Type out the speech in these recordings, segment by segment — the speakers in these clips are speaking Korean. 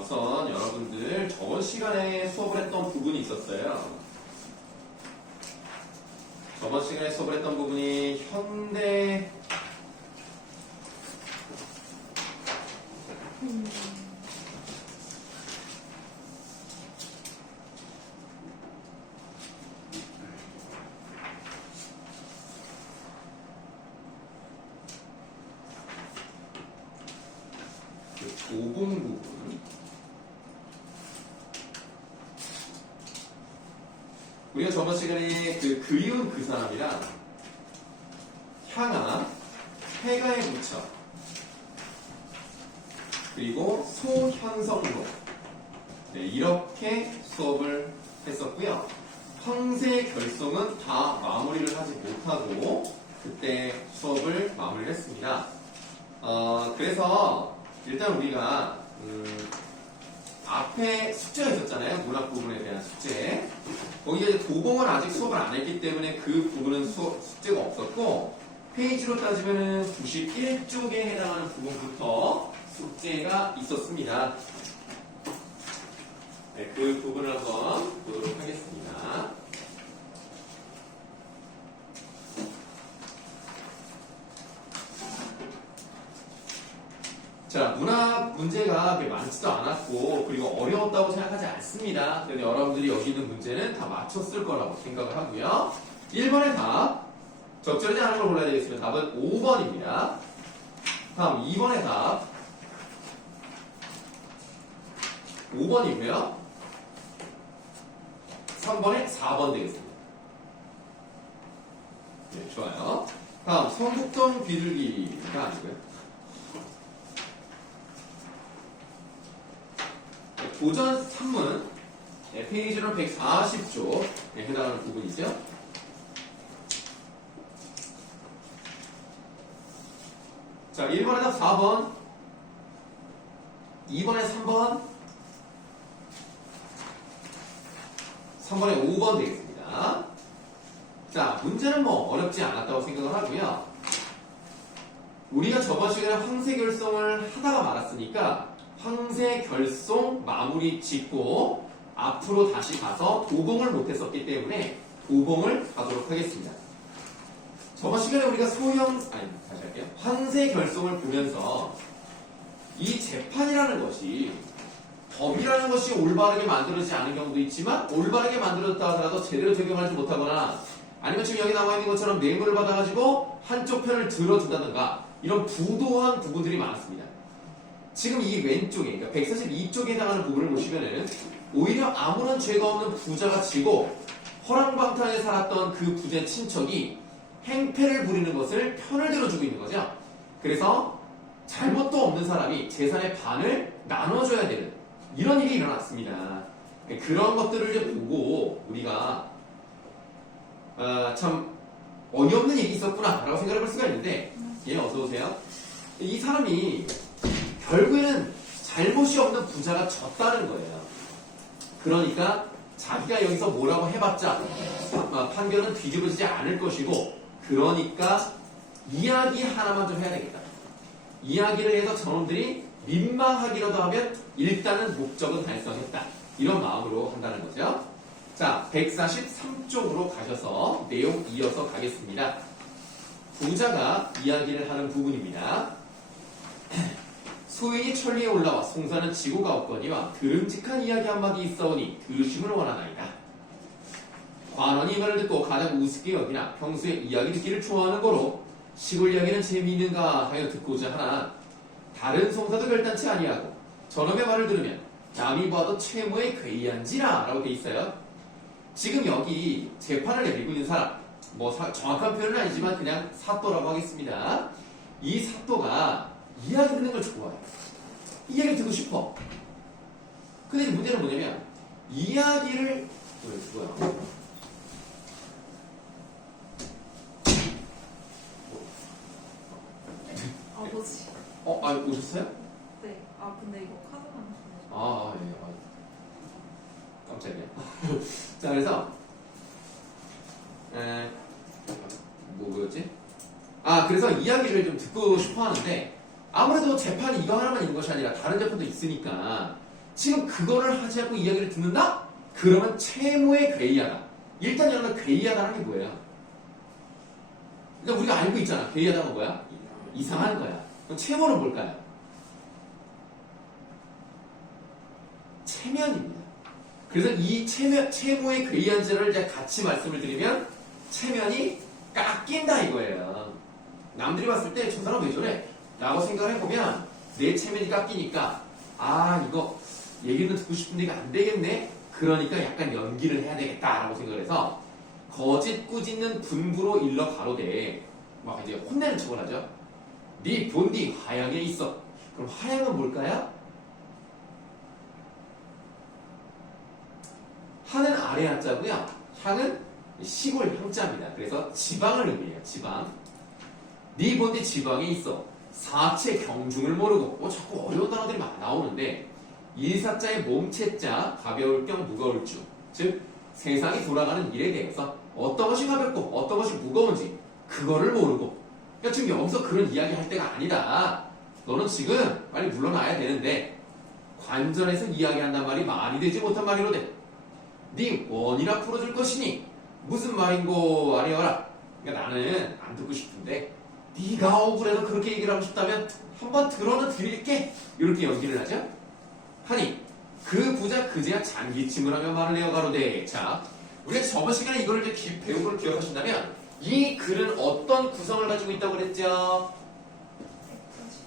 우선 여러분들 저번 시간에 수업을 했던 부분이 있었어요. 저번 시간에 수업을 했던 부분이 현대 도봉 부분. 우리가 저번 시간에 그리운 그 사람이랑 향아, 해가의 부처, 그리고 소현성로, 네, 이렇게 수업을 했었고요. 황새 결성은 다 마무리를 하지 못하고 그때 수업을 마무리를 했습니다. 그래서 일단 우리가 앞에 숙제가 있었잖아요. 문학 부분에 대한 숙제. 거기에 도봉은 아직 수업을 안 했기 때문에 그 부분은 숙제가 없었고, 페이지로 따지면 91쪽에 해당하는 부분부터 숙제가 있었습니다. 네, 그 부분을 한번 보도록 하겠습니다. 자, 문학 문제가 그렇게 많지도 않았고, 그리고 어려웠다고 생각하지 않습니다. 그래서 여러분들이 여기 있는 문제는 다 맞췄을 거라고 생각을 하고요. 1번의 답, 적절하지 않은 걸 골라야 되겠습니다. 답은 5번입니다. 다음 2번의 답, 5번이고요. 3번에 4번 되겠습니다. 네, 좋아요. 다음, 성북동 비둘기가 아니고요. 도전 3문, 네, 페이지는 140쪽 네, 해당하는 부분이죠. 자, 1번에 답 4번, 2번에 3번, 3번에 5번 되겠습니다. 자, 문제는 뭐 어렵지 않았다고 생각을 하고요. 우리가 저번 시간에 황새 결성을 하다가 말았으니까 황새 결송 마무리 짓고 앞으로 다시 가서 도봉을 못했었기 때문에 도봉을 가도록 하겠습니다. 저번 시간에 우리가 다시 할게요. 황새 결송을 보면서 이 재판이라는 것이 법이라는 것이 올바르게 만들어지지 않은 경우도 있지만 올바르게 만들어졌다 하더라도 제대로 적용하지 못하거나 아니면 지금 여기 나와 있는 것처럼 뇌물을 받아가지고 한쪽 편을 들어준다든가 이런 부도한 부분들이 많았습니다. 지금 이 왼쪽에, 그러니까 142쪽에 해당하는 부분을 보시면은 오히려 아무런 죄가 없는 부자가 지고 허랑방탕하게 살았던 그 부자의 친척이 행패를 부리는 것을 편을 들어주고 있는 거죠. 그래서 잘못도 없는 사람이 재산의 반을 나눠줘야 되는 이런 일이 일어났습니다. 그런 것들을 이제 보고 우리가 참 어이없는 일이 있었구나 라고 생각해 볼 수가 있는데, 예, 어서오세요. 이 사람이 결국에는 잘못이 없는 부자가 졌다는 거예요. 그러니까 자기가 여기서 뭐라고 해봤자 판결은 뒤집어지지 않을 것이고, 그러니까 이야기 하나만 좀 해야 되겠다. 이야기를 해서 저놈들이 민망하기라도 하면 일단은 목적은 달성했다. 이런 마음으로 한다는 거죠. 자, 143쪽으로 가셔서 내용 이어서 가겠습니다. 부자가 이야기를 하는 부분입니다. 소인이 천리에 올라와 송사는 지고 가옵거니와 들음직한 이야기 한마디 있어오니 들으심을 원하나이다. 관원이 이 말을 듣고 가장 우습게 여기나 평소에 이야기 듣기를 좋아하는 거로 시골 이야기는 재미있는가 하여 듣고자 하나 다른 송사도 별단치 아니하고 저놈의 말을 들으면 남이 봐도 채무에 괴이한지라 라고 돼 있어요. 지금 여기 재판을 내밀고 있는 사람, 뭐 정확한 표현은 아니지만 그냥 사또라고 하겠습니다. 이 사또가 이야기 듣는 걸 좋아해요. 이야기 듣고 싶어. 근데 문제는 뭐냐면 이야기를 뭐야? 아버지. 오셨어요? 네. 근데 이거 카드만 주세요. 예. 깜짝이야. 자, 그래서 뭐였지? 그래서 이야기를 좀 듣고 싶어 하는데 아무래도 재판이 이거 하나만 있는 것이 아니라 다른 재판도 있으니까 지금 그거를 하지 않고 이야기를 듣는다? 그러면 채무에 괴이하다. 일단 여러분 괴이하다는 게 뭐예요? 그러니까 우리가 알고 있잖아. 괴이하다는 뭐야? 이상한 거야. 그럼 채무는 뭘까요? 체면입니다. 그래서 이 채무의 괴이한 죄를 이제 같이 말씀을 드리면 체면이 깎인다 이거예요. 남들이 봤을 때 저 사람 왜 저래? 라고 생각을 해보면 내 체면이 깎이니까 아 이거 얘기는 듣고 싶은데 이거 안 되겠네? 그러니까 약간 연기를 해야 되겠다라고 생각을 해서 거짓 꾸짖는 분부로 일러 가로되 막 이제 혼내는 척을 하죠. 네 본디 화양에 있어. 그럼 화양은 뭘까요? 하는 아래 한자고요. 향은 시골 향자입니다. 그래서 지방을 의미해요. 지방. 네 본디 지방에 있어. 사체 경중을 모르고 자꾸 어려운 단어들이 막 나오는데 일사자의 몸체자 가벼울 겸 무거울 줄. 즉 세상이 돌아가는 일에 대해서 어떤 것이 가볍고 어떤 것이 무거운지 그거를 모르고 그러니까 지금 여기서 그런 이야기 할 때가 아니다. 너는 지금 빨리 물러나야 되는데 관전에서 이야기한단 말이 말이 되지 못한 말이로되 네 원이라 풀어줄 것이니 무슨 말인고 아니어라. 그러니까 나는 안 듣고 싶은데 네가 억울해서 그렇게 얘기를 하고 싶다면 한번 들어는 드릴게. 이렇게 연기를 하죠. 하니 그 부자 그제야 잔기침을 하며 말을 해요 가로되. 자, 우리가 저번 시간에 이거를 이제 배운 걸 기억하신다면 이 글은 어떤 구성을 가지고 있다고 그랬죠?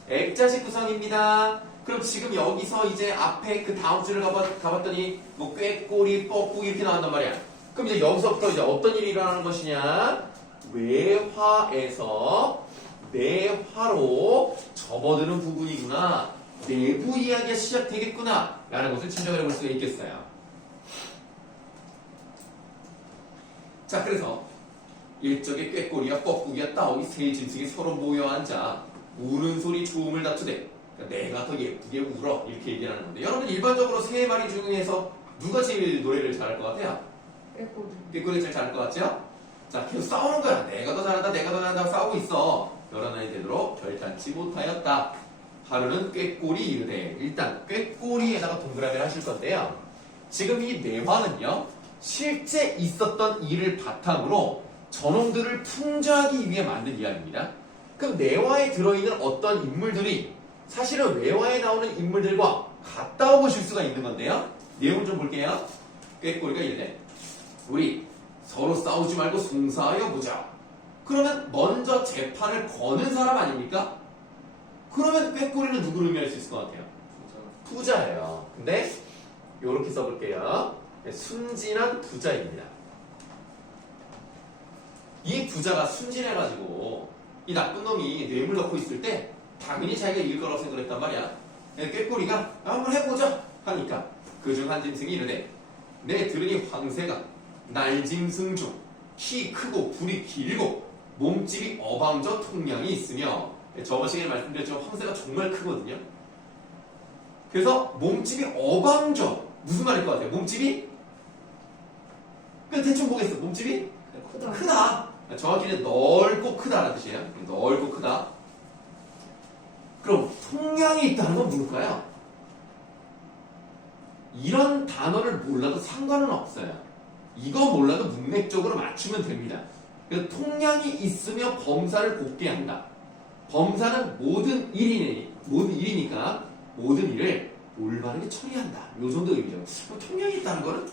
액자식 구성입니다. 그럼 지금 여기서 이제 앞에 그 다음 줄을 가봤더니 뭐 꾀꼬리, 뻐꾸기 이렇게 나온단 말이야. 그럼 이제 여기서부터 이제 어떤 일이 일어나는 것이냐? 외화에서 내화로 접어드는 부분이구나. 내부 이야기가 시작되겠구나. 라는 것을 짐작을 해볼 수가 있겠어요. 자, 그래서 일적의 꾀꼬리와 뻐꾸기와 따오기 세 짐승이 서로 모여 앉아 우는 소리 좋음을 다투되 그러니까 내가 더 예쁘게 울어 이렇게 얘기를 하는 건데 여러분 일반적으로 세 마리 중에서 누가 제일 노래를 잘할 것 같아요? 꾀꼬리. 꾀꼬리 제일 잘할 것 같죠? 자, 계속 싸우는 거야. 내가 더 잘한다 내가 더 잘한다 싸우고 있어. 여러 날이 되도록 결단치 못하였다. 하루는 꾀꼬리 이르되. 일단 꾀꼬리에다가 동그라미를 하실 건데요. 지금 이 내화는요 실제 있었던 일을 바탕으로 저놈들을 풍자하기 위해 만든 이야기입니다. 그럼 내화에 들어있는 어떤 인물들이 사실은 외화에 나오는 인물들과 같다고 보실 수가 있는 건데요. 내용을 좀 볼게요. 꾀꼬리가 이르되 우리 서로 싸우지 말고 송사하여 보자. 그러면 먼저 재판을 거는 사람 아닙니까? 그러면 꾀꼬리는 누구를 의미할 수 있을 것 같아요? 부자예요. 근데 이렇게 써볼게요. 순진한 부자입니다. 이 부자가 순진해가지고 이 나쁜 놈이 뇌물 넣고 있을 때 당연히 자기가 이길 거라고 생각했단 말이야. 꾀꼬리가 한번 해보자 하니까 그중 한 짐승이 이르되 내 들으니 황새가 날짐승 중 키 크고 불이 길고 몸집이 어방저 통량이 있으며 저번 시간에 말씀드렸죠. 황새가 정말 크거든요. 그래서 몸집이 어방저 무슨 말일 것 같아요? 몸집이 대충 보겠어. 몸집이 크다. 정확히는 넓고 크다라는 뜻이에요. 넓고 크다. 그럼 통량이 있다는 건 뭘까요? 이런 단어를 몰라도 상관은 없어요. 이거 몰라도 문맥적으로 맞추면 됩니다. 그래서 통량이 있으며 범사를 곱게 한다. 범사는 모든 일이니까 모든 일을 올바르게 처리한다. 요 정도 의미죠. 통량이 있다는 거는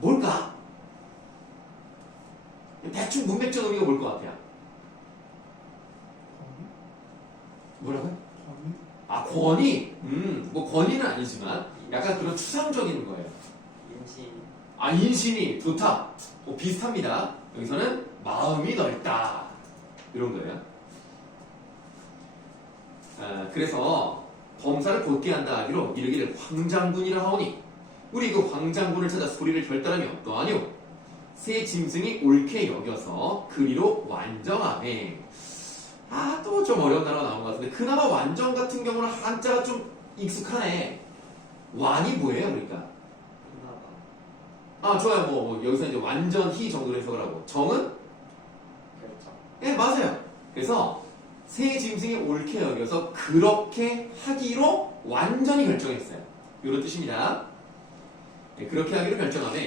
뭘까? 대충 문맥적 의미가 뭘 것 같아요? 뭐라고요? 아, 권위? 뭐 권위는 아니지만 약간 그런 추상적인 거예요. 인신. 아, 인신이 좋다. 비슷합니다. 여기서는 마음이 넓다. 이런 거예요. 그래서 범사를 곧게 한다 하기로 이르기를 황장군이라 하오니 우리 그 황장군을 찾아 소리를 결단하며 어떠하뇨? 새 짐승이 옳게 여겨서 그리로 완정하네. 아, 또 좀 어려운 단어가 나온 것 같은데 그나마 완정 같은 경우는 한자가 좀 익숙하네. 완이 뭐예요, 그러니까? 아, 좋아요. 뭐 여기서 이제 완전히 정도로 해석을 하고 정은? 결정. 예, 맞아요. 그래서 세 짐승이 옳게 여겨서 그렇게 하기로 완전히 결정했어요. 이런 뜻입니다. 네, 그렇게 하기로 결정하며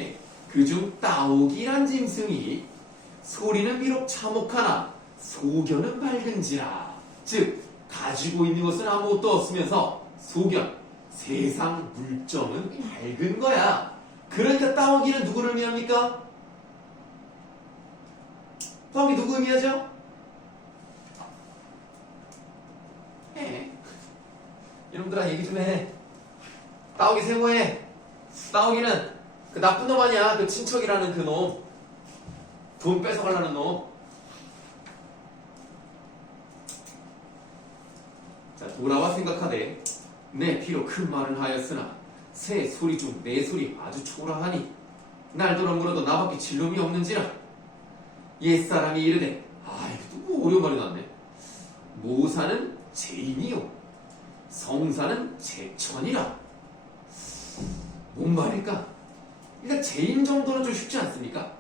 그중 따옥이란 짐승이 소리는 비록 참혹하나 소견은 밝은지라. 즉 가지고 있는 것은 아무것도 없으면서 소견, 세상 물정은 밝은 거야. 그러니까 따옥이는 누구를 의미합니까? 따옥이 누구 의미하죠? 해. 여러분들아 얘기 좀 해. 따옥이 세모해. 따옥이는 그 나쁜 놈 아니야. 그 친척이라는 그 놈. 돈 뺏어가려는 놈. 자, 돌아와 생각하되 내 피로 큰 말을 하였으나 새 소리 중 내 소리 아주 초라하니 날더러 물어도 나밖에 진놈이 없는지라. 옛사람이 이르되 이거 또 어려운 말이 나왔네. 모사는 제인이요 성사는 제천이라. 뭔 말일까? 일단 제인 정도는 좀 쉽지 않습니까?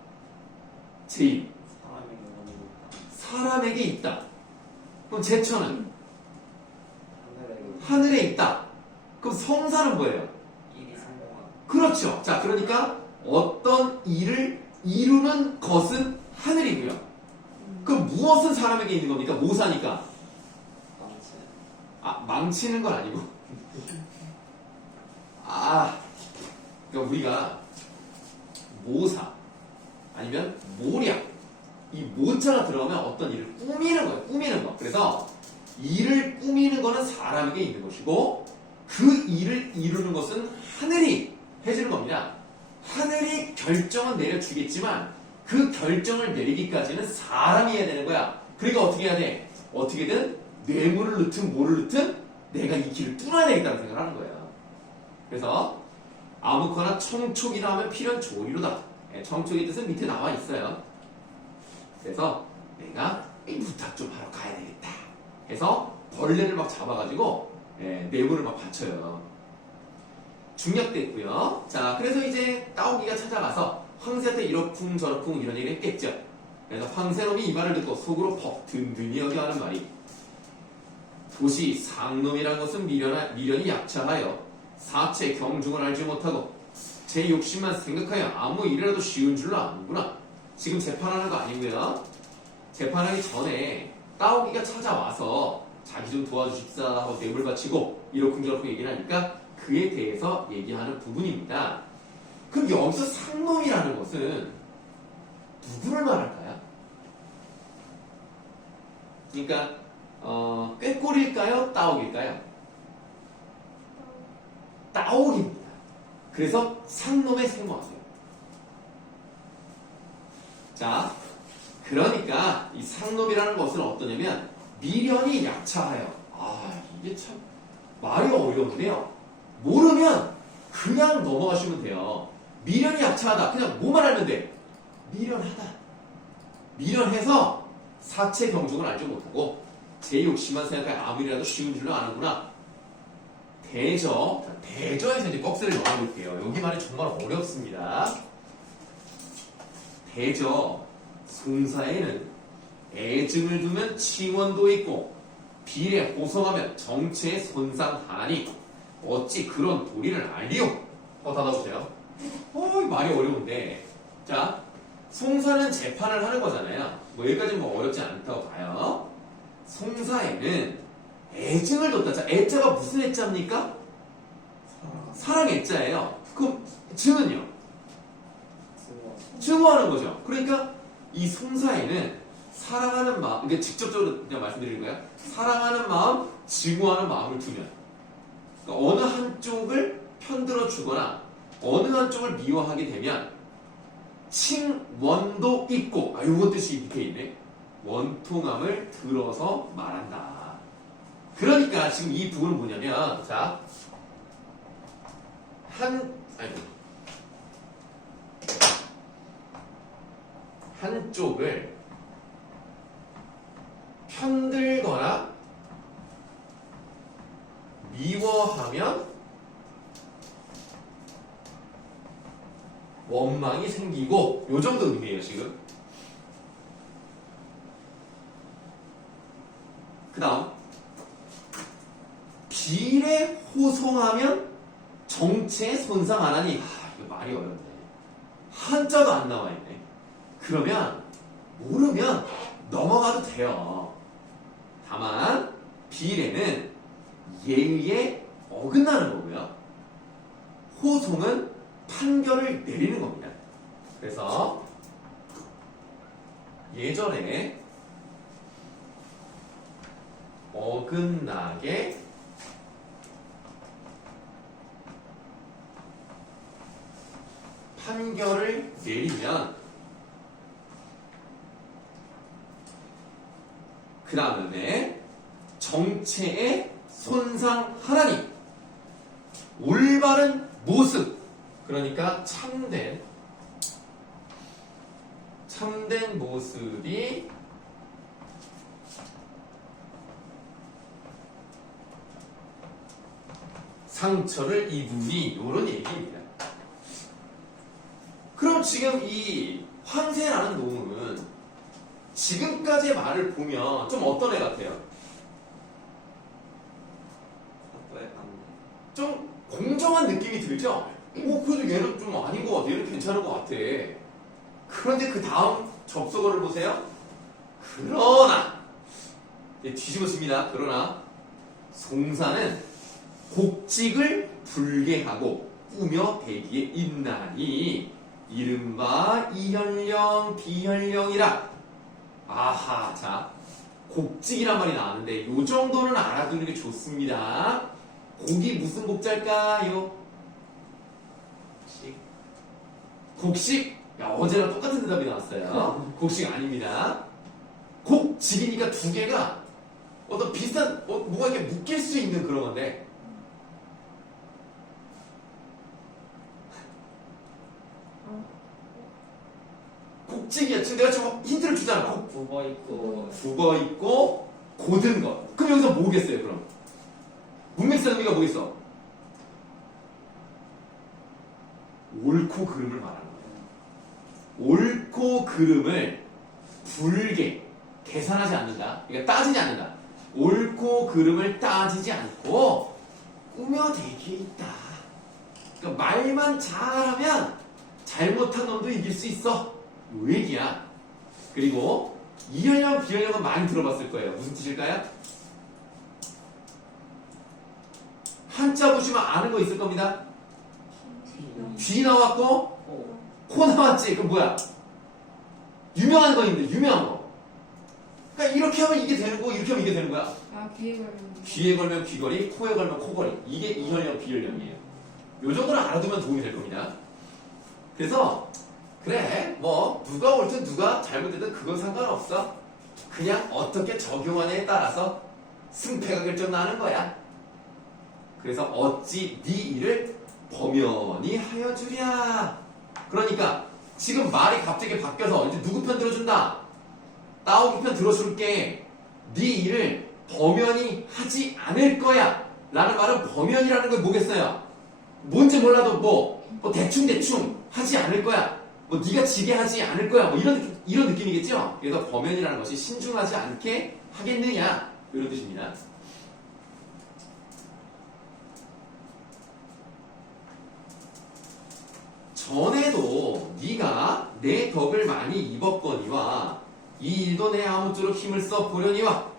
제인 사람에게 있다. 그럼 제천은 하늘에 있다. 그럼 성사는 뭐예요? 일이 성공하고. 그렇죠. 자, 그러니까 어떤 일을 이루는 것은 하늘이고요. 그럼 무엇은 사람에게 있는 겁니까? 모사니까. 망치는 건 아니고. 그러니까 우리가 모사 아니면 모략 이 모자가 들어가면 어떤 일을 꾸미는 거예요. 꾸미는 거. 그래서 일을 꾸미는 거는 사람에게 있는 것이고 그 일을 이루는 것은 하늘이 해주는 겁니다. 하늘이 결정은 내려주겠지만 그 결정을 내리기까지는 사람이 해야 되는 거야. 그러니까 어떻게 해야 돼? 어떻게든 뇌물을 넣든 뭐를 넣든 내가 이 길을 뚫어야 되겠다는 생각을 하는 거예요. 그래서 아무거나 청촉이라 하면 필연 조리로다. 청촉의 뜻은 밑에 나와 있어요. 그래서 내가 부탁 좀 하러 가야 되겠다 해서 벌레를 막 잡아가지고 뇌물을 막 바쳐요. 중략됐고요. 자, 그래서 이제 따오기가 찾아가서 황새한테 이러쿵 저러쿵 이런 얘기를 했겠죠. 그래서 황새놈이 이 말을 듣고 속으로 퍽 든든히 여겨 하는 말이 도시 상놈이란 것은 미련이 약차하여 사체 경중을 알지 못하고 제 욕심만 생각하여 아무 일이라도 쉬운 줄로 아는구나. 지금 재판하는 거 아니고요. 재판하기 전에 따오기가 찾아와서 자기 좀 도와주십사 하고 뇌물 바치고 이러쿵저러쿵 얘기를 하니까 그에 대해서 얘기하는 부분입니다. 그럼 여기서 상놈이라는 것은 누구를 말할까요? 그러니까 꾀꼬리일까요? 따옥일까요? 따옥입니다. 그래서 상놈에 세모하세요. 자, 그러니까 이 상놈이라는 것은 어떠냐면 미련이 약차하여. 이게 참 말이 어려운데요. 모르면 그냥 넘어가시면 돼요. 미련이 약차하다. 그냥 뭐만 알면 돼. 미련하다. 미련해서 사체 경중을 알지 못하고 제 욕심만 생각해 아무 일이라도 쉬운 줄로 아는구나. 대저. 대저에서 이제 꺽쇠를 넣어볼게요. 여기 말이 정말 어렵습니다. 대저. 송사에는 애증을 두면 칭원도 있고 비례 호성하면 정체에 손상하니 어찌 그런 도리를 알리오? 닫아보세요. 말이 어려운데. 자, 송사는 재판을 하는 거잖아요. 뭐 여기까지는 뭐 어렵지 않다고 봐요. 송사에는 애증을 뒀다. 자, 애자가 무슨 애자입니까? 사랑 애자예요. 그럼 증은요? 증오하는 거죠. 그러니까 이 송사에는 사랑하는 마음, 이게 직접적으로 그냥 말씀드리는 거예요. 사랑하는 마음, 증오하는 마음을 두면 그러니까 어느 한쪽을 편들어 주거나 어느 한쪽을 미워하게 되면 칭원도 있고 요건 뜻이 밑에 있네. 원통함을 들어서 말한다. 그러니까 지금 이 부분은 뭐냐면 자 한쪽을 편들거나 미워하면 원망이 생기고 요 정도 의미예요 지금. 그 다음 비례 호송하면 정체에 손상 안 하니. 이거 말이 어렵네. 한자도 안 나와 있네. 그러면 모르면 넘어가도 돼요. 다만 비례는 예의에 어긋나는 거고요. 호송은 판결을 내리는 겁니다. 그래서 예전에 어긋나게 판결을 내리면 그 다음에 정체에 손상하라니. 올바른 모습, 그러니까 참된 모습이 상처를 입으니, 요런 얘기입니다. 그럼 지금 이 황새라는 놈은 지금까지의 말을 보면 좀 어떤 애 같아요? 좀 공정한 느낌이 들죠? 그래도 얘는 좀 아닌 것 같아. 얘는 괜찮은 것 같아. 그런데 그 다음 접속어를 보세요. 그러나, 뒤집어집니다. 그러나, 송사는 곡직을 불개하고 꾸며 대기에 있나니, 이른바 이현령, 비현령이라. 아하, 자, 곡직이란 말이 나왔는데, 요 정도는 알아두는 게 좋습니다. 곡이 무슨 곡자일까요? 곡식. 야, 어제랑 똑같은 대답이 나왔어요. 곡식 아닙니다. 곡직이니까 두 개가 어떤 비슷한, 뭐가 이렇게 묶일 수 있는 그런 건데. 곡직이야. 지금 내가 좀 힌트를 주잖아. 국어 있고 국어 있고, 고든 것. 그럼 여기서 뭐겠어요, 그럼? 문맥상 의미가 뭐겠어? 옳고 그름을 말하는 거예요. 옳고 그름을 불게, 계산하지 않는다. 그러니까 따지지 않는다. 옳고 그름을 따지지 않고 꾸며대기에 있다. 그러니까 말만 잘하면 잘못한 놈도 이길 수 있어. 요 얘기야. 그리고 이현령, 비현령은 많이 들어봤을 거예요. 무슨 뜻일까요? 한자 보시면 아는 거 있을 겁니다. 쥐 나왔고 코 나왔지. 그럼 뭐야? 유명한 거 있는데, 유명한 거. 그러니까 이렇게 하면 이게 되는 거고, 이렇게 하면 이게 되는 거야. 아, 귀에 걸면. 귀에 걸면 귀걸이, 코에 걸면 코걸이. 이게 이현령, 비현령이에요. 요 정도는 알아두면 도움이 될 겁니다. 그래서 그래, 뭐 누가 옳든 누가 잘못되든 그건 상관없어. 그냥 어떻게 적용하냐에 따라서 승패가 결정나는 거야. 그래서 어찌 네 일을 범연히 하여 주랴. 그러니까 지금 말이 갑자기 바뀌어서 이제 누구 편 들어준다? 따오기 편 들어줄게. 네 일을 범연히 하지 않을 거야 라는 말은 범연이라는 게 뭐겠어요? 뭔지 몰라도 뭐 대충 하지 않을 거야. 뭐 네가 지게 하지 않을 거야. 뭐 이런 느낌이겠죠? 그래서 범연이라는 것이 신중하지 않게 하겠느냐, 이런 뜻입니다. 전에도 네가 내 덕을 많이 입었거니와 이 일도 내 아무쪼록 힘을 써보려니와.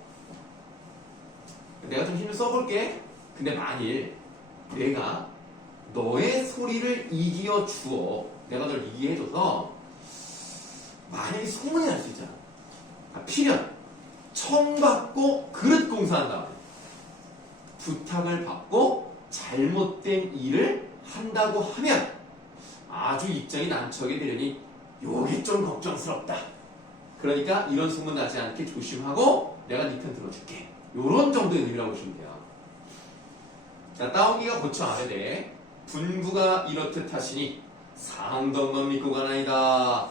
내가 좀 힘을 써볼게. 근데 만일 내가 너의 소리를 이기어 주어, 내가 널 이기해줘서 만약에 소문이 날 수 있잖아. 필연 청받고 그릇 공사한다. 부탁을 받고 잘못된 일을 한다고 하면 아주 입장이 난처하게 되려니 요게 좀 걱정스럽다. 그러니까 이런 소문 나지 않게 조심하고 내가 네 편 들어줄게. 요런 정도의 의미라고 보시면 돼요. 자, 따오기가 고쳐 아뢰되 분부가 이렇듯 하시니 상덕만 믿고 가나이다.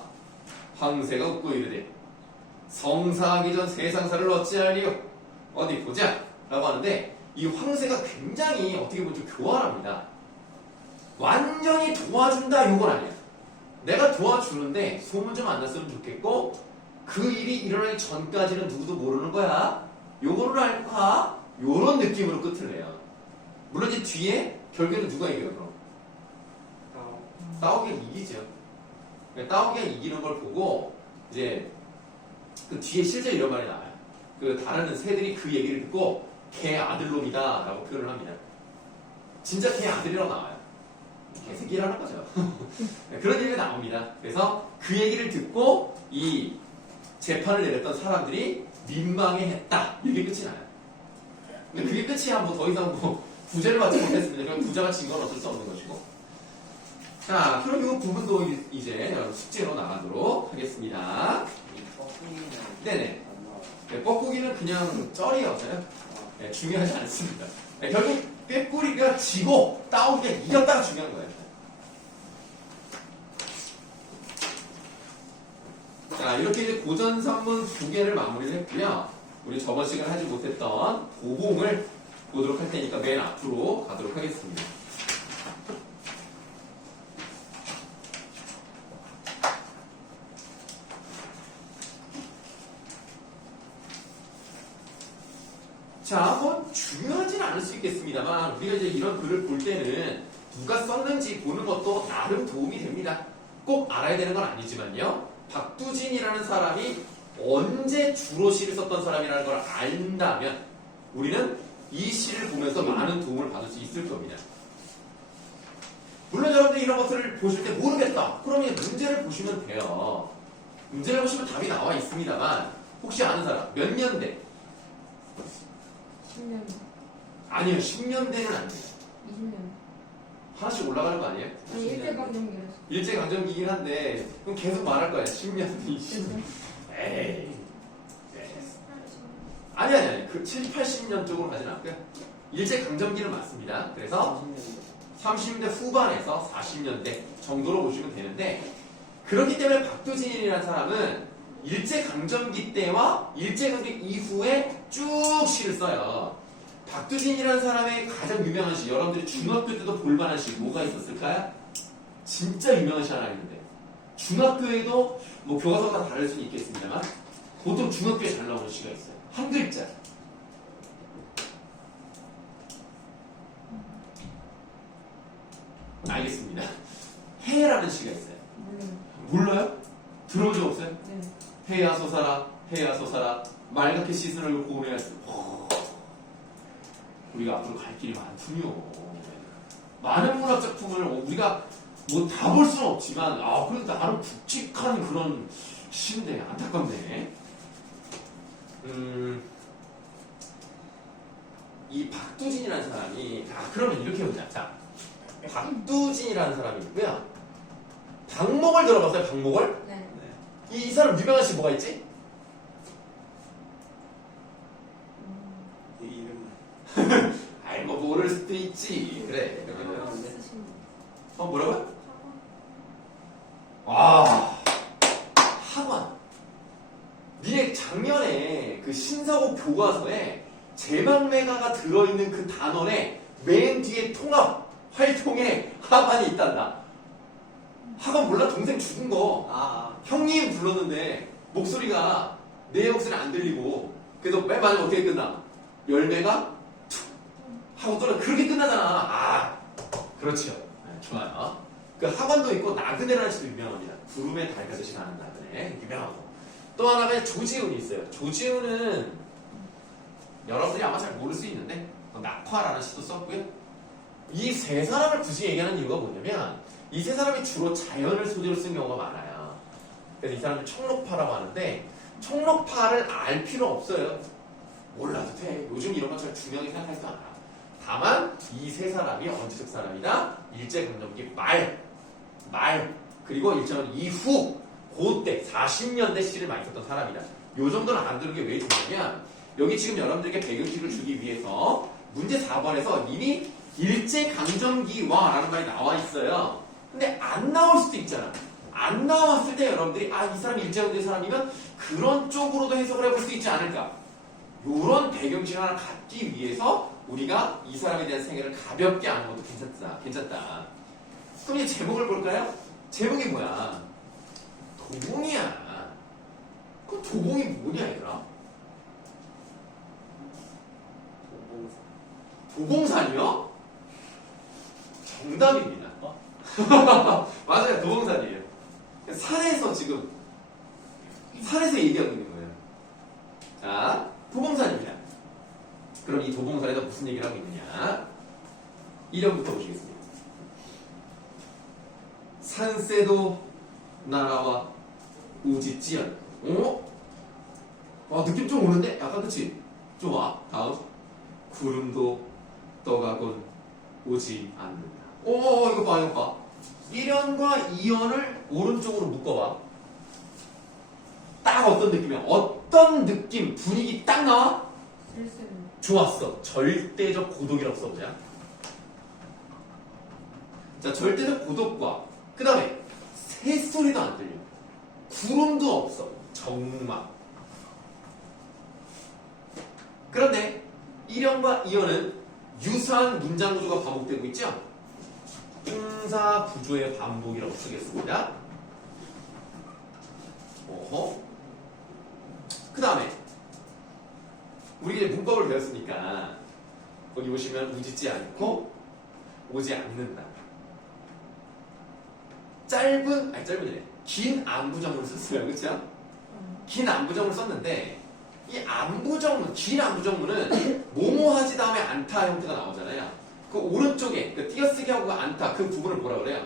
황새가 웃고 이르되 성사하기 전 세상사를 어찌하리요. 어디 보자 라고 하는데, 이 황새가 굉장히 어떻게 보면 좀 교활합니다. 완전히 도와준다 요건 아니야. 내가 도와주는데 소문 좀 안 났으면 좋겠고 그 일이 일어나기 전까지는 누구도 모르는 거야. 요거를 할까? 요런 느낌으로 끝을 내요. 물론 이제 뒤에 결국에는 누가 이겨요, 그럼? 따오기가 이기죠. 그러니까 따오기가 이기는 걸 보고 이제 그 뒤에 실제 이런 말이 나와요. 그 다른 새들이 그 얘기를 듣고 걔 아들놈이다 라고 표현을 합니다. 진짜 걔 아들이라고 나와요. 개새끼라는 거죠. 그런 얘기가 나옵니다. 그래서 그 얘기를 듣고 이 재판을 내렸던 사람들이 민망해했다. 이게 끝이 나요. 근데 그게 끝이야. 뭐 더 이상 뭐 부제를 받지 못했습니다. 그럼 부자가 진 건 어쩔 수 없는 것이고. 자, 그럼 이 부분도 이제 여러분 숙제로 나가도록 하겠습니다. 네네. 네, 뻐꾸기는 그냥 쩔이어서요. 네, 중요하지 않습니다. 네, 결국 꾀꼬리가 지고 따오기가 이겼다가 중요한 거예요. 자, 이렇게 이제 고전산문 2개를 마무리를 했고요. 우리 저번 시간에 하지 못했던 도봉을 보도록 할 테니까 맨 앞으로 가도록 하겠습니다. 자, 뭐 중요하진 않을 수 있겠습니다만 우리가 이제 이런 글을 볼 때는 누가 썼는지 보는 것도 나름 도움이 됩니다. 꼭 알아야 되는 건 아니지만요. 박두진이라는 사람이 언제 주로 시를 썼던 사람이라는 걸 안다면 우리는 이 시를 보면서 많은 도움을 받을 수 있을 겁니다. 물론 여러분들 이런 것들을 보실 때 모르겠다. 그러면 문제를 보시면 돼요. 문제를 보시면 답이 나와 있습니다만 혹시 아는 사람 몇 년대? 10년, 아니요, 10년대는 아니에요. 20년. 하나씩 올라가는 거 아니에요? 아니, 일제강점기였어. 일제강점기긴 한데 그럼 계속 말할 거야. 10년, 20년. 에이. 아니. 그 7, 80년 쪽으로 가진 않고요. 일제강점기는 맞습니다. 그래서 30년대 후반에서 40년대 정도로 보시면 되는데 그렇기 때문에 박두진이라는 사람은 일제강점기 때와 일제강점기 이후에 쭉 시를 써요. 박두진이라는 사람의 가장 유명한 시, 여러분들이 중학교 때도 볼만한 시 뭐가 있었을까요? 진짜 유명한 시 하나 있는데 중학교에도 뭐 교과서가 다를 수는 있겠습니다만 보통 중학교에 잘 나오는 시가 있어요. 한 글자. 알겠습니다. 해라는 시가 있어요. 몰라요? 들어본 적 없어요? 네. 해야 솟아라 맑게 씻은 얼굴 고운해야 우리가 앞으로 갈 길이 많군요. 많은 문학 작품을 우리가 뭐 다 볼 수는 없지만 그래도 나름 굵직한 그런 시인데 안타깝네. 이 박두진이라는 사람이 그러면 이렇게 보자. 자, 박두진이라는 사람이 있고요. 박목을 들어봤어요? 박목을? 네. 이 사람 유명한 시 뭐가 있지? 이름은 아이 뭐 모를 수도 있지. 그래. 학원 쓰신 분. 뭐라고요? 학원. 학원. 니네 작년에 그 신사고 교과서에 제망매가가 들어있는 그 단원에 맨 뒤에 통합 활동에 학원이 있단다. 학원 몰라? 동생 죽은 거. 형님 불렀는데 목소리가 내 목소리 안 들리고 그래서 맨 마지막 어떻게 끝나? 열매가 툭 하고 떠나. 그렇게 끝나잖아. 그렇죠. 네, 좋아요. 그 학원도 있고 나그네라는 시도 유명합니다. 구름에 달 가듯이 나는 나그네 유명하고 또 하나가 조지훈이 있어요. 조지훈은 여러분들이 아마 잘 모를 수 있는데 낙화라는 시도 썼고요. 이 세 사람을 굳이 얘기하는 이유가 뭐냐면 이 세 사람이 주로 자연을 소재로 쓴 경우가 많아요. 그래서 이 사람들 청록파라고 하는데 청록파를 알 필요 없어요. 몰라도 돼. 요즘 이런 건 잘 중요하게 생각하지도 않아. 다만 이 세 사람이 언제적 사람이다? 일제강점기 말 그리고 일제강점기 이후 그때 40년대 시를 많이 썼던 사람이다. 요 정도는 안 들은 게 왜 중요하냐? 여기 지금 여러분들에게 배경식을 주기 위해서 문제 4번에서 이미 일제강점기와 라는 말이 나와 있어요. 근데 안 나올 수도 있잖아. 안 나왔을 때 여러분들이 이 사람이 일제강점기 사람이면 그런 쪽으로도 해석을 해볼 수 있지 않을까? 요런 배경식 하나 갖기 위해서 우리가 이 사람에 대한 생각을 가볍게 하는 것도 괜찮다. 그럼 이제 제목을 볼까요? 제목이 뭐야? 도봉이야. 그럼 도봉이 뭐냐 얘들아? 도봉산이요? 정답입니다. 맞아요, 도봉산이에요. 산에서 지금 산에서 얘기하고 있는 거예요. 자, 도봉산입니다. 그럼 이 도봉산에서 무슨 얘기를 하고 있느냐? 1번부터 보시겠습니다. 산새도 날아와 우짖지언. 어? 아, 느낌 좀 오는데? 약간 그치? 좀 와. 다음. 구름도 떠가곤 오지 않는다. 오, 이거 봐, 이거 봐. 1연과 2연을 오른쪽으로 묶어봐. 딱 어떤 느낌이야? 어떤 느낌, 분위기 딱 나와? 쓸쓸해. 좋았어. 절대적 고독이라고 써보자. 자, 절대적 고독과 그 다음에 새소리도 안 들려. 구름도 없어. 정막. 그런데 1연과 2연은 유사한 문장 구조가 반복되고 있죠? 형사 구조의 반복이라고 쓰겠습니다. 오호. 그 다음에 우리 이제 문법을 배웠으니까 거기 보시면 우짖지 않고 오지 않는다. 짧은이래. 긴 안부정문을 썼어요. 그쵸? 긴 안부정문을 썼는데 이 안부정문, 긴 안부정문은 뭐뭐 하지 다음에 않다 형태가 나오잖아요. 그 오른쪽에 그 띄어쓰기하고 그 않다 그 부분을 뭐라 그래요?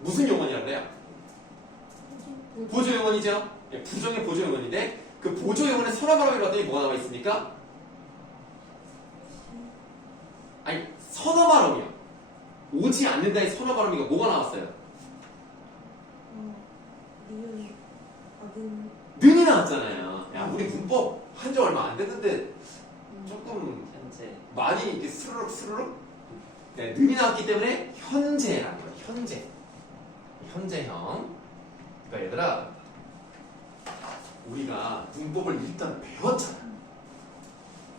무슨 용언이라고 그래요? 보조용언이죠? 예, 부정의 보조용언인데 그 보조용언의 선어바람이 봤더니 뭐가 나와 있습니까? 아니 선어바람이요. 오지 않는다의 선어바람이가 뭐가 나왔어요? 니은 아든 능이 나왔잖아요. 야, 우리 문법 한 지 얼마 안 됐는데 조금 현재 많이 이렇게 스르륵 네, 능이 나왔기 때문에 현재라는 거예요. 현재형. 그러니까 얘들아 우리가 문법을 일단 배웠잖아.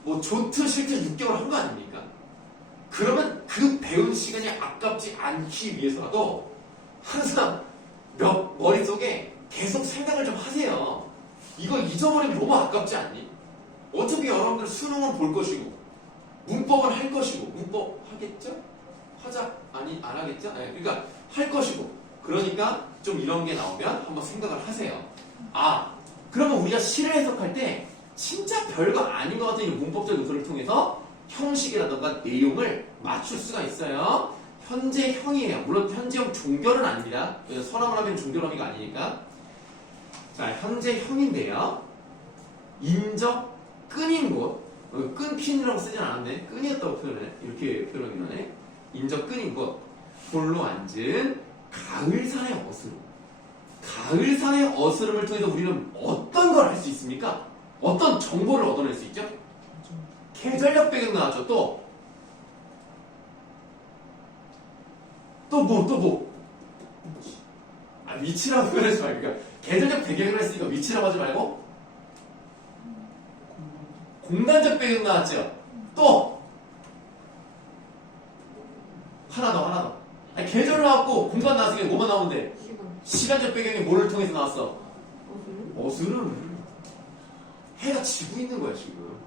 뭐 좋든 싫든 6개월 한 거 아닙니까? 그러면 그 배운 시간이 아깝지 않기 위해서라도 항상 머릿속에 계속 생각을 좀 하세요. 이거 잊어버리면 너무 아깝지 않니? 어차피 여러분들 수능은 볼 것이고 문법은 할 것이고 문법 하겠죠? 안 하겠죠? 네, 그러니까 할 것이고 그러니까 좀 이런 게 나오면 한번 생각을 하세요. 아, 그러면 우리가 시를 해석할 때 진짜 별거 아닌 것 같은 이 문법적 요소를 통해서 형식이라던가 내용을 맞출 수가 있어요. 현재형이에요. 물론 현재형 종결은 아닙니다. 선함을 하면 종결함이가 아니니까. 자, 현재형인데요. 인적 끈인 곳. 끊긴이라고 쓰진 않았네. 끈이었다고 표현해. 이렇게 표현하긴 하네. 인적 끈인 곳. 홀로 앉은 가을산의 어스름. 가을산의 어스름을 통해서 우리는 어떤 걸 할 수 있습니까? 어떤 정보를 얻어낼 수 있죠? 계절력 배경 나왔죠. 또 뭐? 아, 위치라고 표현하지 말고. 그러니까 계절적 배경을 했으니까 위치라고 하지 말고 공간적 배경 나왔죠. 또 하나 더. 아니, 계절 나왔고 공간 나왔으니까 뭐만 나오면 돼? 시간적 배경이 뭐를 통해서 나왔어? 어스름. 해가 지고 있는 거야 지금.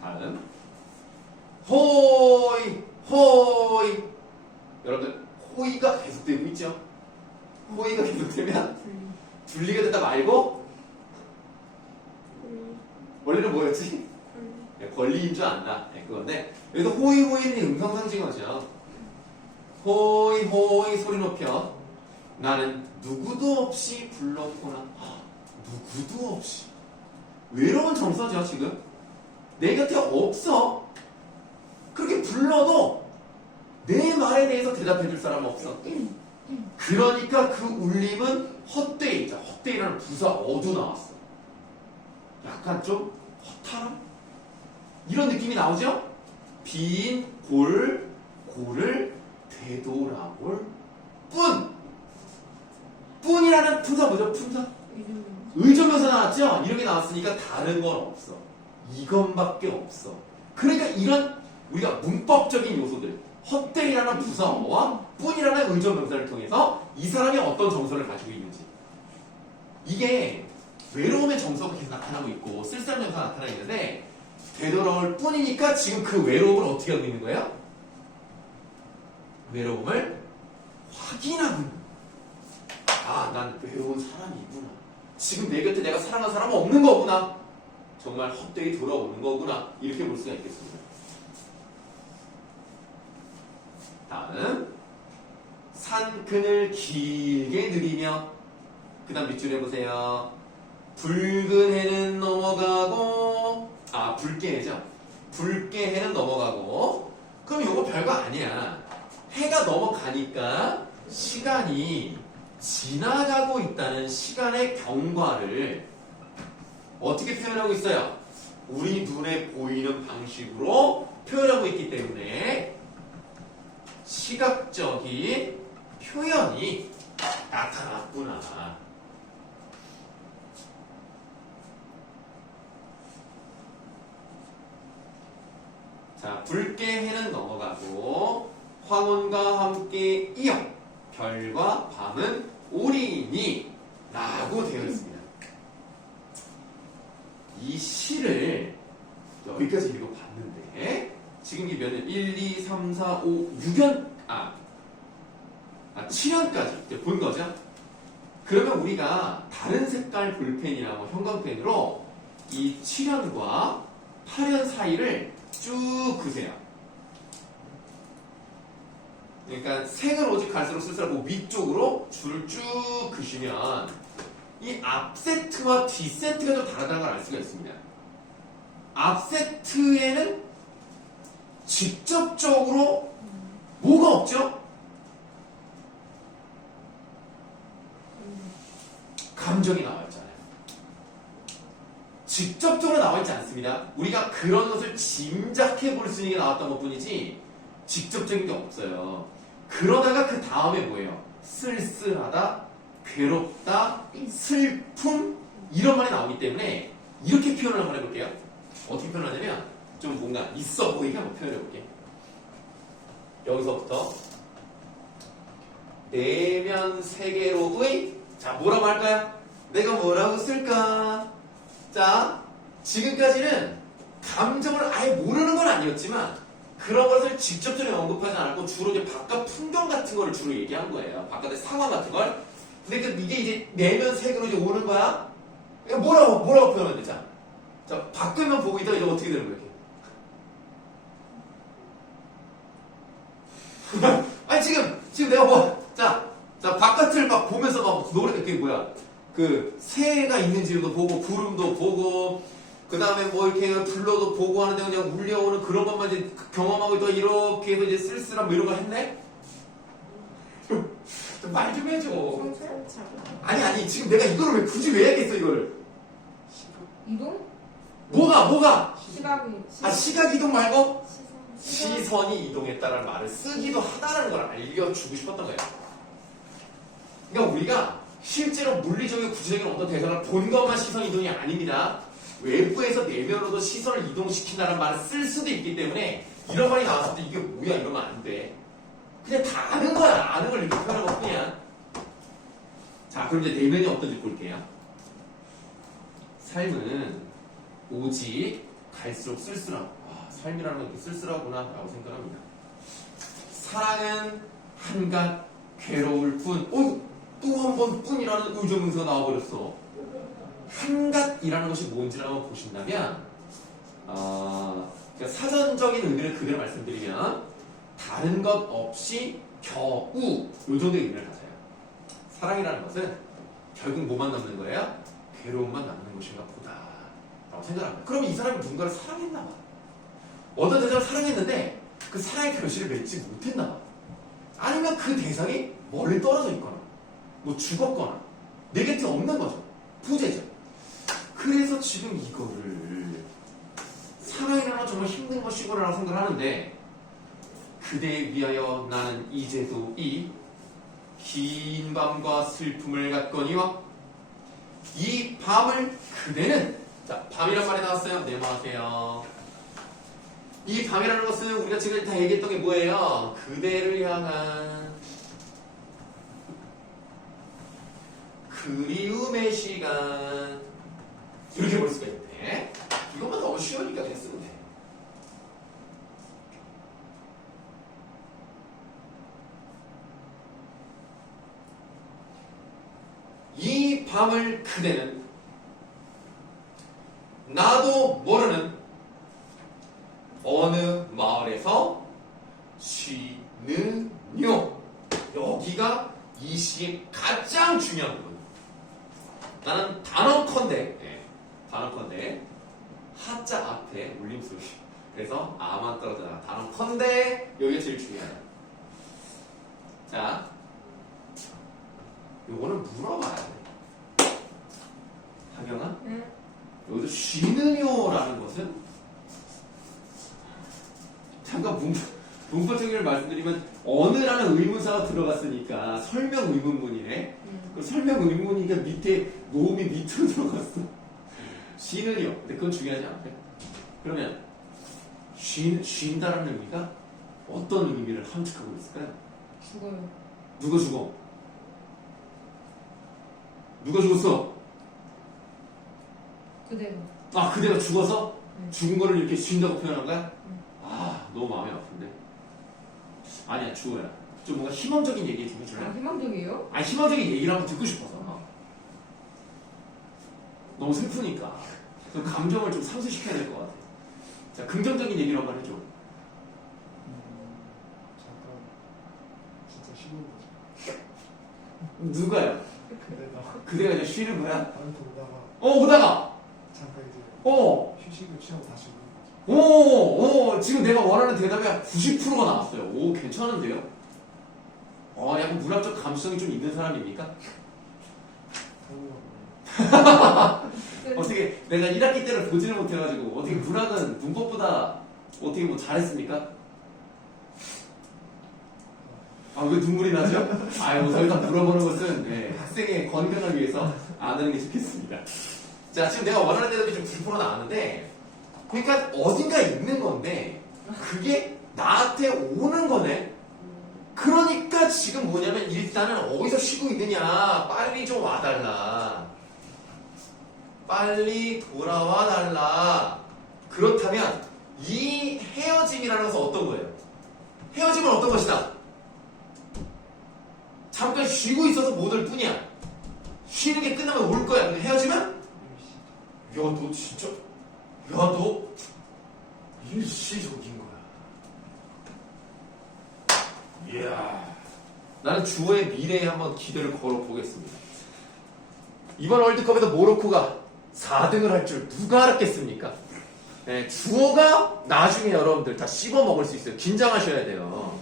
다음 호이. 여러분들 호이가 계속되고 있죠? 호이가 계속되면 분리가 됐다 말고 원래는 뭐였지? 권리인 줄 안다. 네, 그건데 여기서 호이는 음성상징어죠. 호이 소리 높여 나는 누구도 없이 불렀구나. 누구도 없이 외로운 정서죠 지금. 내 곁에 없어. 그렇게 불러도 내 말에 대해서 대답해줄 사람은 없어. 그러니까 그 울림은 헛되이죠. 헛되이라는 부사 어두 나왔어. 약간 좀 허탈함? 이런 느낌이 나오죠? 빈 골을 되돌아볼 뿐이라는 품사 뭐죠? 품사? 의존명사 나왔죠? 이렇게 나왔으니까 다른 건 없어. 이것밖에 없어. 그러니까 이런 우리가 문법적인 요소들 헛되이라는 부사어와 뿐이라는 의존명사를 통해서 이 사람이 어떤 정서를 가지고 있는지 이게 외로움의 정서가 계속 나타나고 있고 쓸쓸한 정서가 나타나고 있는데 되돌아올 뿐이니까 지금 그 외로움을 어떻게 하고 있는 거예요? 외로움을 확인하고 있는 거예요. 아, 난 외로운 사람이구나. 지금 내 곁에 내가 사랑하는 사람은 없는 거구나. 정말 헛되이 돌아오는 거구나. 이렇게 볼 수가 있겠습니다. 다음 산 그늘 길게 느리며 그 다음 밑줄 해보세요. 붉은 해는 넘어가고 붉게 해죠. 붉게 해는 넘어가고 그럼 이거 별거 아니야. 해가 넘어가니까 시간이 지나가고 있다는 시간의 경과를 어떻게 표현하고 있어요? 우리 눈에 보이는 방식으로 표현하고 있기 때문에 시각적인 표현이 나타났구나. 자, 붉게 해는 넘어가고 황혼과 함께 이어 별과 밤은 오리니 라고 되어 있습니다. 이 시를 여기까지 읽어봤는데 지금 이게 몇 년? 1, 2, 3, 4, 5, 6년 7년까지 본 거죠. 그러면 우리가 다른 색깔 볼펜이나 뭐 형광펜으로 이 7년과 8년 사이를 쭉 그세요. 그러니까 색은 오직 갈수록 쓸쓸하고 위쪽으로 줄을 쭉 그시면 이 앞 세트와 뒤 세트가 좀 다르다는 걸 알 수가 있습니다. 앞 세트에는 직접적으로 뭐가 없죠? 감정이 나와 있잖아요. 직접적으로 나와 있지 않습니다. 우리가 그런 것을 짐작해 볼 수 있는 게 나왔던 것 뿐이지 직접적인 게 없어요. 그러다가 그 다음에 뭐예요? 쓸쓸하다, 괴롭다, 슬픔 이런 말이 나오기 때문에 이렇게 표현을 한번 해볼게요. 어떻게 표현하냐면 좀 뭔가 있어 보이게 한번 표현해볼게요. 여기서부터 내면 세계로의 자 뭐라고 할까요? 내가 뭐라고 쓸까? 자 지금까지는 감정을 아예 모르는 건 아니었지만 그런 것을 직접적으로 언급하지 않았고 주로 이제 바깥 풍경 같은 거를 주로 얘기한 거예요. 바깥의 상황 같은 걸. 근데 이게 이제 내면 색으로 이제 오는 거야. 뭐라고 표현하면 되죠? 자, 밖을만 보고 있다가 이제 어떻게 되는 거예요? 아니 지금 내가 자 바깥을 막 보면서 막 노래 그게 뭐야? 그 새가 있는지도 보고 구름도 보고 그 다음에 뭐 이렇게 불러도 보고 하는데 그냥 울려오는 그런 것만 이제 경험하고 또 이렇게 해서 이제 쓸쓸한 뭐 이런 거 했네? 말 좀 해줘. 아니 지금 내가 이거를 왜 굳이 왜 해야겠어 이거를? 이동? 뭐가? 시각이. 시각 이동 말고 시선. 시선이 이동했다는 말을 쓰기도 하다는 걸 알려주고 싶었던 거예요. 그러니까 우리가 실제로 물리적이고 구체적인 어떤 대상을 본 것만 시선 이동이 아닙니다. 외부에서 내면으로도 시선을 이동시킨다는 말을 쓸 수도 있기 때문에 이런 말이 나왔을 때 이게 뭐야 이러면 안 돼. 그냥 다 아는 거야. 아는 걸 이렇게 표현한 것 뿐이야. 자, 그럼 이제 내면이 어떤지 볼게요. 삶은 오직 갈수록 쓸쓸하고 삶이라는 건 이렇게 쓸쓸하구나 라고 생각합니다. 사랑은 한갓 괴로울 뿐. 또 한 번 뿐이라는 의조명사가 나와버렸어. 한갓이라는 것이 뭔지를 한번 보신다면 그러니까 사전적인 의미를 그대로 말씀드리면 다른 것 없이 겨우 요 정도의 의미를 가져요. 사랑이라는 것은 결국 뭐만 남는 거예요? 괴로움만 남는 것인가 보다 라고 생각합니다. 그럼 이 사람이 누군가를 사랑했나 봐. 어떤 대상을 사랑했는데 그 사랑의 결실을 맺지 못했나 봐. 아니면 그 대상이 멀리 떨어져 있거나 뭐 죽었거나 내 곁에 없는 거죠. 부재죠. 그래서 지금 이거를 사랑이라는 건 정말 힘든 것이구나라고 생각하는데 그대에 위하여 나는 이제도 이 긴 밤과 슬픔을 갖거니와 이 밤을 그대는 자 밤이란 말이 나왔어요. 메모하세요. 이 밤이라는 것은 우리가 지금 다 얘기했던 게 뭐예요? 그대를 향한 그리움의 시간. 이렇게 볼 수가 있네. 이것만 너무 쉬우니까 그냥 쓰면 돼. 이 밤을 그대는 나도 모르는 어느 마을에서 쉬는요. 여기가 이 시의 가장 중요한 부분. 나는 단언컨대, 단언컨대 하자 앞에 울림소리. 그래서 아만 떨어져라. 단언컨대 여기가 제일 중요하다. 자, 요거는 물어봐야 돼. 하경아, 응. 여기서 쉬는요라는 것은 잠깐 문법 정의를 말씀드리면 어느라는 의문사가 들어갔으니까 설명 의문문이네. 그 설명 의문이니까 밑에 노음이 밑으로 들어갔어. 쉬는요. 근데 그건 중요하지 않대. 그러면 쉰다는 의미가 어떤 의미를 함축하고 있을까요? 죽어요. 누가 죽어? 누가 죽었어? 그대로. 아, 그대가 죽어서? 응. 죽은 거를 이렇게 쉰다고 표현한 거야? 응. 아, 너무 마음이 아픈데. 아니야, 주호야. 좀 뭔가 희망적인 얘기 좀 해줄래? 아, 희망적이에요? 아니, 희망적인 얘기를 한번 듣고 싶어서. 너무 슬프니까. 그 감정을 좀 상쇄시켜야 될 것 같아. 자, 긍정적인 얘기를 한번 해줘. 잠깐 진짜 쉬는 거죠. 누가요? 그대가 그대가 이제 쉬는 거야? 안 돌다가 오다가! 잠깐 이제 휴식을 취하고 다시 오는 거죠. 지금 내가 원하는 대답이 90%가 나왔어요. 오, 괜찮은데요? 약간 문학적 감수성이 좀 있는 사람입니까? 어떻게 내가 1학기 때를 보지를 못해가지고 어떻게 문학은 문법보다 어떻게 뭐 잘했습니까? 아, 왜 눈물이 나죠? 아유, 저희가 물어보는 것은 학생의 건강을 위해서 안 하는 게 좋겠습니다. 자, 지금 내가 원하는 대답이 좀 90% 나왔는데, 그러니까 어딘가에 있는 건데 그게 나한테 오는 거네. 그러니까 지금 뭐냐면 일단은 어디서 쉬고 있느냐, 빨리 좀 와달라, 빨리 돌아와 달라. 그렇다면 이 헤어짐이라는 것은 어떤 거예요? 헤어짐은 어떤 것이다? 잠깐 쉬고 있어서 못 올 뿐이야. 쉬는 게 끝나면 올 거야. 근데 헤어지면? 야, 너 진짜, 야, 너 일시적인 거야. 이야, 나는 주어의 미래에 한번 기대를 걸어보겠습니다. 이번 월드컵에서 모로코가 4등을 할 줄 누가 알았겠습니까? 주어가 나중에 여러분들 다 씹어 먹을 수 있어요. 긴장하셔야 돼요.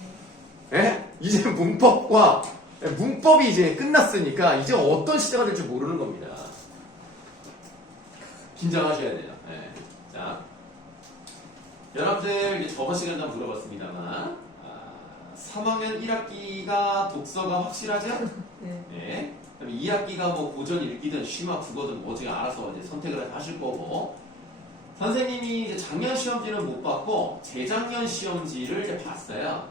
이제 문법이 이제 끝났으니까 이제 어떤 시대가 될지 모르는 겁니다. 긴장하셔야 돼요. 자, 여러분들 이제 저번 시간에 한번 물어봤습니다만 3학년 1학기가 독서가 확실하죠? 네. 그럼 2학기가 뭐 고전 읽기든 심화 국어든 뭐 제가 알아서 이제 선택을 하실 거고, 선생님이 이제 작년 시험지는 못 봤고 재작년 시험지를 이제 봤어요.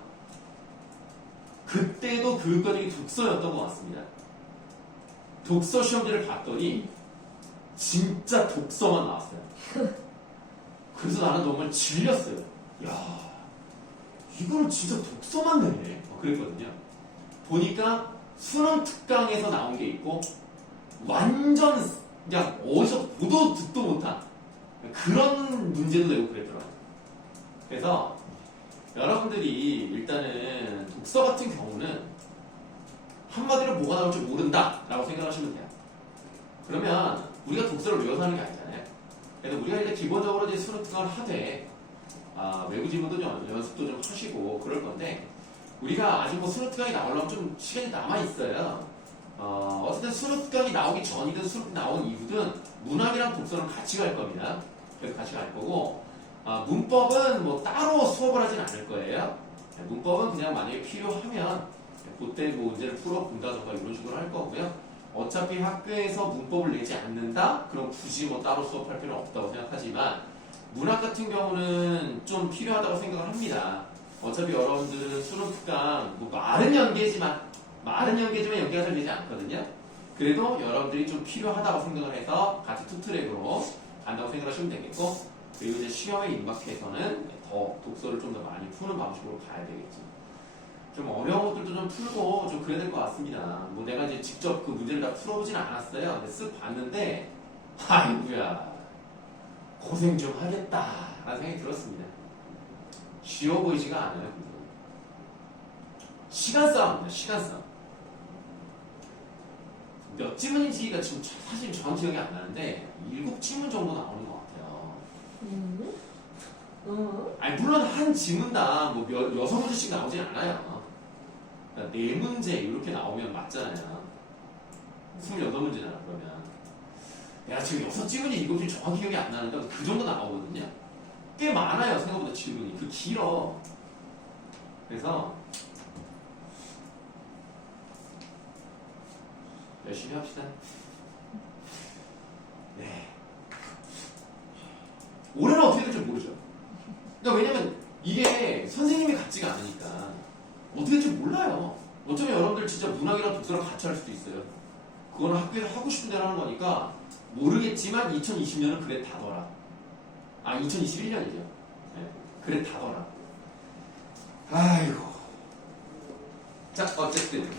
그때도 교육과정이 독서였던 것 같습니다. 독서 시험지를 봤더니 진짜 독서만 나왔어요. 그래서 나는 정말 질렸어요. 야, 이거는 진짜 독서만 내네. 그랬거든요. 보니까 수능 특강에서 나온 게 있고 완전 그냥 어디서 보도 듣도 못한 그런 문제도 내고 그랬더라고요. 그래서 여러분들이 일단은 독서 같은 경우는 한마디로 뭐가 나올지 모른다 라고 생각하시면 돼요. 그러면 우리가 독서를 외워서 하는 게 아니잖아요. 그래서 우리가 일단 기본적으로 이제 수능 특강을 하되 외부 지문도 좀 연습도 좀 하시고 그럴 건데, 우리가 아직 뭐 수능 특강이 나오려면 좀 시간이 남아있어요. 어쨌든 수능 특강이 나오기 전이든 수능 특강이 나온 이후든 문학이랑 독서는 같이 갈 겁니다. 그래서 같이 갈 거고, 문법은 뭐 따로 수업을 하진 않을 거예요. 문법은 그냥 만약에 필요하면 그때 뭐 문제를 풀어본다던가 이런 식으로 할 거고요. 어차피 학교에서 문법을 내지 않는다? 그럼 굳이 뭐 따로 수업할 필요는 없다고 생각하지만, 문학 같은 경우는 좀 필요하다고 생각을 합니다. 어차피 여러분들은 수능 특강 뭐 말은 연계지만 연계가 잘 되지 않거든요. 그래도 여러분들이 좀 필요하다고 생각을 해서 같이 투트랙으로 간다고 생각하시면 되겠고, 그리고 이제 시험에 임박해서는 더 독서를 좀 더 많이 푸는 방식으로 가야 되겠죠. 좀 어려운 것들도 좀 풀고 좀 그래야 될 것 같습니다. 뭐 내가 이제 직접 그 문제를 다 풀어보진 않았어요. 근데 쓱 봤는데, 아이고야, 고생 좀 하겠다 라는 생각이 들었습니다. 쉬워 보이지가 않아요. 시간 싸움입니다. 시간 싸움. 몇 지문인지가 지금 사실 정확히 기억이 안 나는데 7지문 정도 나오는 것 같아요. 아니 물론 한 지문당 뭐 6문제씩 나오진 않아요. 그러니까 4문제 이렇게 나오면 맞잖아요. 28문제잖아 그러면. 내가 지금 6지문이 7지문 정확히 기억이 안 나는데 그 정도 나오거든요. 꽤 많아요. 생각보다 지문이. 그 길어. 그래서 열심히 합시다. 네. 올해는 어떻게 될지 모르죠. 그러니까 왜냐면 이게 선생님이 같지가 않으니까 어떻게 될지 몰라요. 어쩌면 여러분들 진짜 문학이랑 독서랑 같이 할 수도 있어요. 그거는 학교에서 하고 싶은 대로 하는 거니까 모르겠지만 2020년은 그래 다더라. 아 2021년이죠. 네. 그래 다더라. 아이고. 자 어쨌든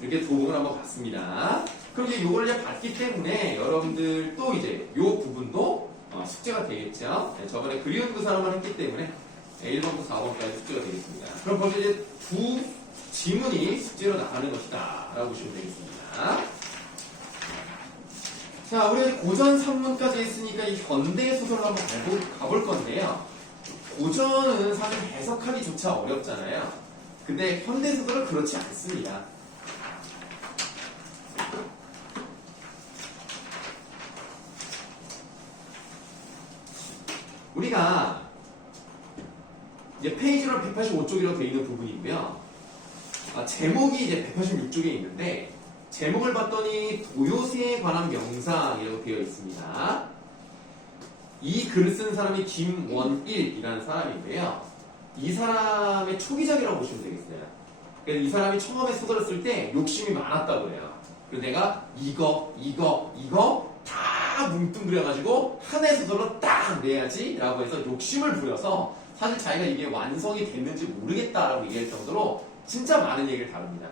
이렇게 도움을 한번 봤습니다. 그럼 이제 요걸 이제 봤기 때문에 여러분들 또 이제 요 부분도 숙제가 되겠죠. 네, 저번에 그리운 그 사람만 했기 때문에 1번부터 4번까지 숙제가 되겠습니다. 그럼 거기 이제 두 지문이 숙제로 나가는 것이다 라고 보시면 되겠습니다. 자, 우리 고전 3문까지 했으니까 이 현대 소설을 한번 가볼 건데요. 고전은 사실 해석하기조차 어렵잖아요. 근데 현대 소설은 그렇지 않습니다. 우리가 이제 페이지로 185쪽이라고 되어 있는 부분이고요. 제목이 이제 186쪽에 있는데 제목을 봤더니 도요새에 관한 명상이라고 되어 있습니다. 이 글을 쓴 사람이 김원일이라는 사람인데요. 이 사람의 초기작이라고 보시면 되겠어요. 그래서 이 사람이 처음에 소설을 쓸 때 욕심이 많았다고 해요. 그래서 내가 이거 다 뭉뚱그려가지고 하나의 소설로 딱 내야지 라고 해서 욕심을 부려서 사실 자기가 이게 완성이 됐는지 모르겠다라고 얘기할 정도로 진짜 많은 얘기를 다룹니다.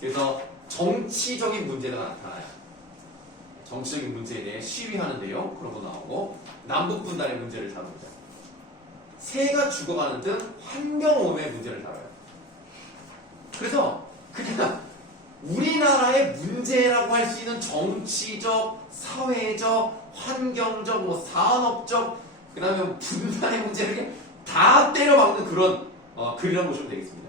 그래서 정치적인 문제가 나타나요. 정치적인 문제에 대해 시위하는 내용 그런 거 나오고 남북분단의 문제를 다룹니다. 새가 죽어가는 등 환경오염의 문제를 다뤄요. 그래서 그냥 우리나라의 문제라고 할 수 있는 정치적, 사회적, 환경적, 뭐 산업적, 그 다음에 분단의 문제를 다 때려박는 그런 글이라고 보시면 되겠습니다.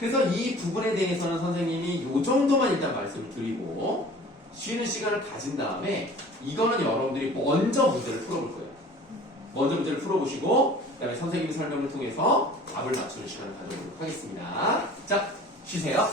그래서 이 부분에 대해서는 선생님이 이 정도만 일단 말씀을 드리고 쉬는 시간을 가진 다음에 이거는 여러분들이 먼저 문제를 풀어볼 거예요. 먼저 문제를 풀어보시고 그 다음에 선생님 설명을 통해서 답을 맞추는 시간을 가져보도록 하겠습니다. 자, 쉬세요.